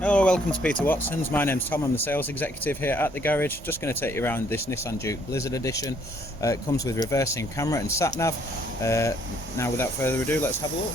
Hello, welcome to Peter Watson's. My name's Tom, I'm the sales executive here at the garage. Just going to take you around this Nissan Duke Blizzard Edition. It comes with reversing camera and sat nav. Now without further ado, let's have a look.